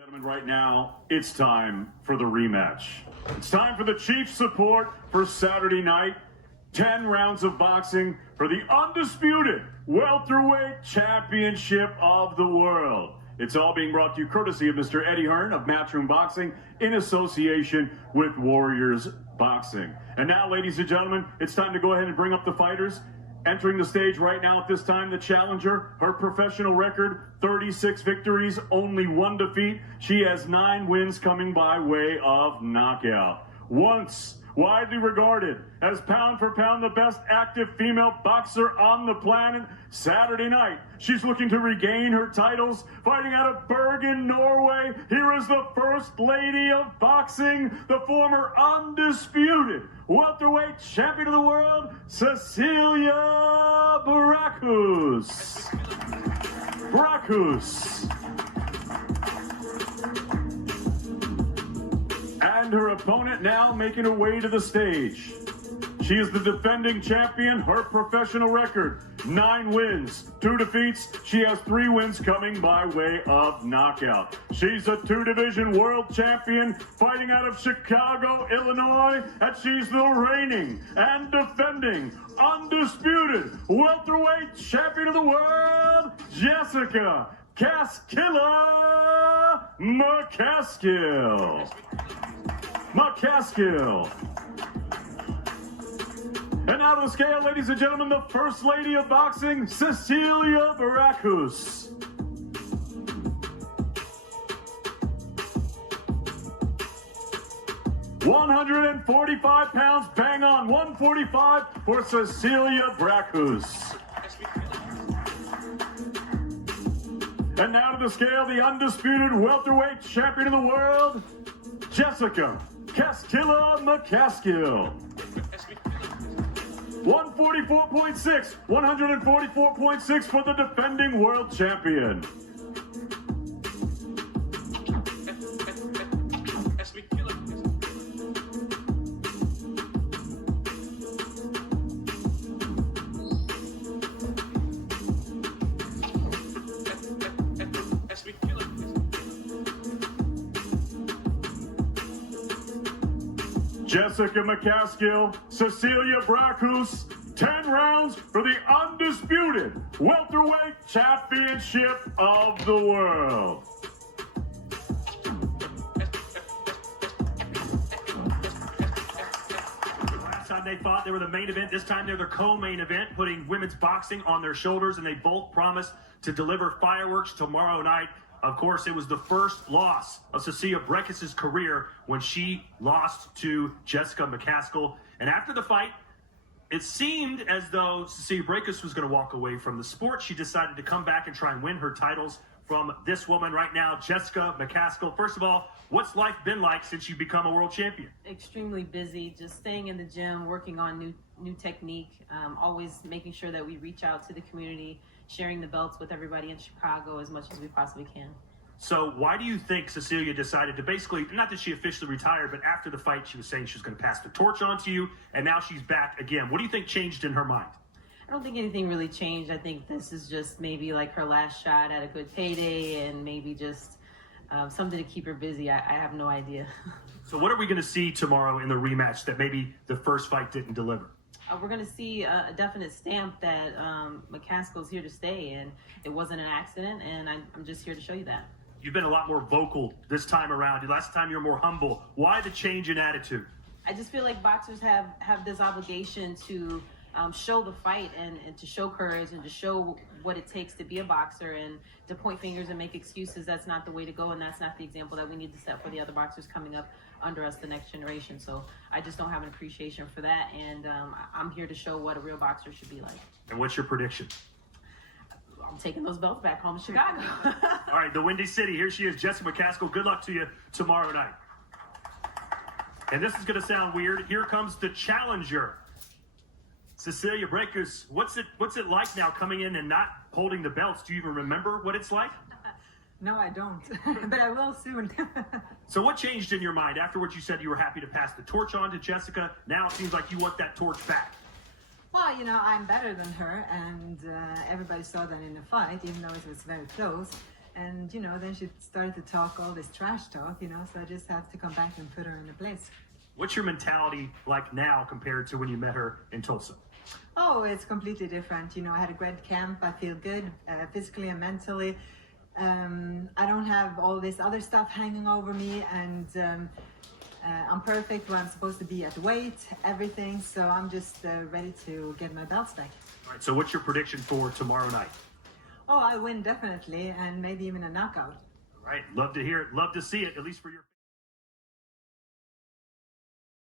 Gentlemen, right now, it's time for the rematch. It's time for the chief support for Saturday night. 10 rounds of boxing for the undisputed welterweight championship of the world. It's all being brought to you courtesy of Mr. Eddie Hearn of Matchroom Boxing in association with Warriors Boxing. And now, ladies and gentlemen, it's time to go ahead and bring up the fighters. Entering the stage right now at this time, the challenger, her professional record, 36 victories, only 1 defeat. She has 9 wins coming by way of knockout. Once widely regarded as pound for pound the best active female boxer on the planet, Saturday night, she's looking to regain her titles, fighting out of Bergen, Norway. Here is the First Lady of Boxing, the former undisputed welterweight champion of the world, CeciliaBrækus. And her opponent now making her way to the stage. She is the defending champion. Her professional record, 9 wins, 2 defeats. She has 3 wins coming by way of knockout. She's a 2-division world champion fighting out of Chicago, Illinois. And she's the reigning and defending undisputed welterweight champion of the world, Jessica CasKilla McCaskill. And now to the scale, ladies and gentlemen, the First Lady of Boxing, CeciliaBrækus. £145, bang on, 145 for CeciliaBrækus. And now to the scale, the undisputed welterweight champion of the world, Jessica CasKilla McCaskill. 144.6, 144.6 for the defending world champion. Jessica McCaskill, CeciliaBrækus, 10 rounds for the undisputed welterweight championship of the world. Last time they fought, they were the main event. This time they're the co-main event, putting women's boxing on their shoulders, and they both promise to deliver fireworks tomorrow night. Of course, it was the first loss of CeciliaBrækus' career when she lost to Jessica McCaskill. And after the fight, it seemed as though CeciliaBrækus was going to walk away from the sport. She decided to come back and try and win her titles from this woman right now, Jessica McCaskill. First of all, what's life been like since you've become a world champion? Extremely busy, just staying in the gym, working on new technique, always making sure that we reach out to the community, sharing the belts with everybody in Chicago as much as we possibly can. So why do you think Cecilia decided to basically, not that she officially retired, but after the fight she was saying she was going to pass the torch on to you, and now she's back again? What do you think changed in her mind? I don't think anything really changed. I think this is just maybe like her last shot at a good payday, and maybe just something to keep her busy. I have no idea. So what are we going to see tomorrow in the rematch that maybe the first fight didn't deliver? We're going to see a definite stamp that McCaskill's here to stay, and it wasn't an accident, and I'm just here to show you that. You've been a lot more vocal this time around. Last time you were more humble. Why the change in attitude? I just feel like boxers have this obligation to show the fight and to show courage and to show what it takes to be a boxer, and to point fingers and make excuses. That's not the way to go, and that's not the example that we need to set for the other boxers coming up under us, the next generation. So I just don't have an appreciation for that, and I'm here to show what a real boxer should be like. And what's your prediction? I'm taking those belts back home to Chicago. All right, the Windy City. Here she is, Jessica McCaskill. Good luck to you tomorrow night. And this is going to sound weird. Here comes the challenger, CeciliaBrækus. What's it like now coming in and not holding the belts? Do you even remember what it's like? No, I don't, but I will soon. So what changed in your mind? Afterwards, you said you were happy to pass the torch on to Jessica. Now it seems like you want that torch back. Well, you know, I'm better than her, and everybody saw that in the fight, even though it was very close. And, you know, then she started to talk all this trash talk, you know, so I just have to come back and put her in the place. What's your mentality like now compared to when you met her in Tulsa? Oh, it's completely different. You know, I had a great camp. I feel good physically and mentally. I don't have all this other stuff hanging over me, and I'm perfect where I'm supposed to be at weight, everything. So I'm just ready to get my belts back. All right, so what's your prediction for tomorrow night? Oh, I win definitely, and maybe even a knockout. All right, love to hear it. Love to see it, at least for your...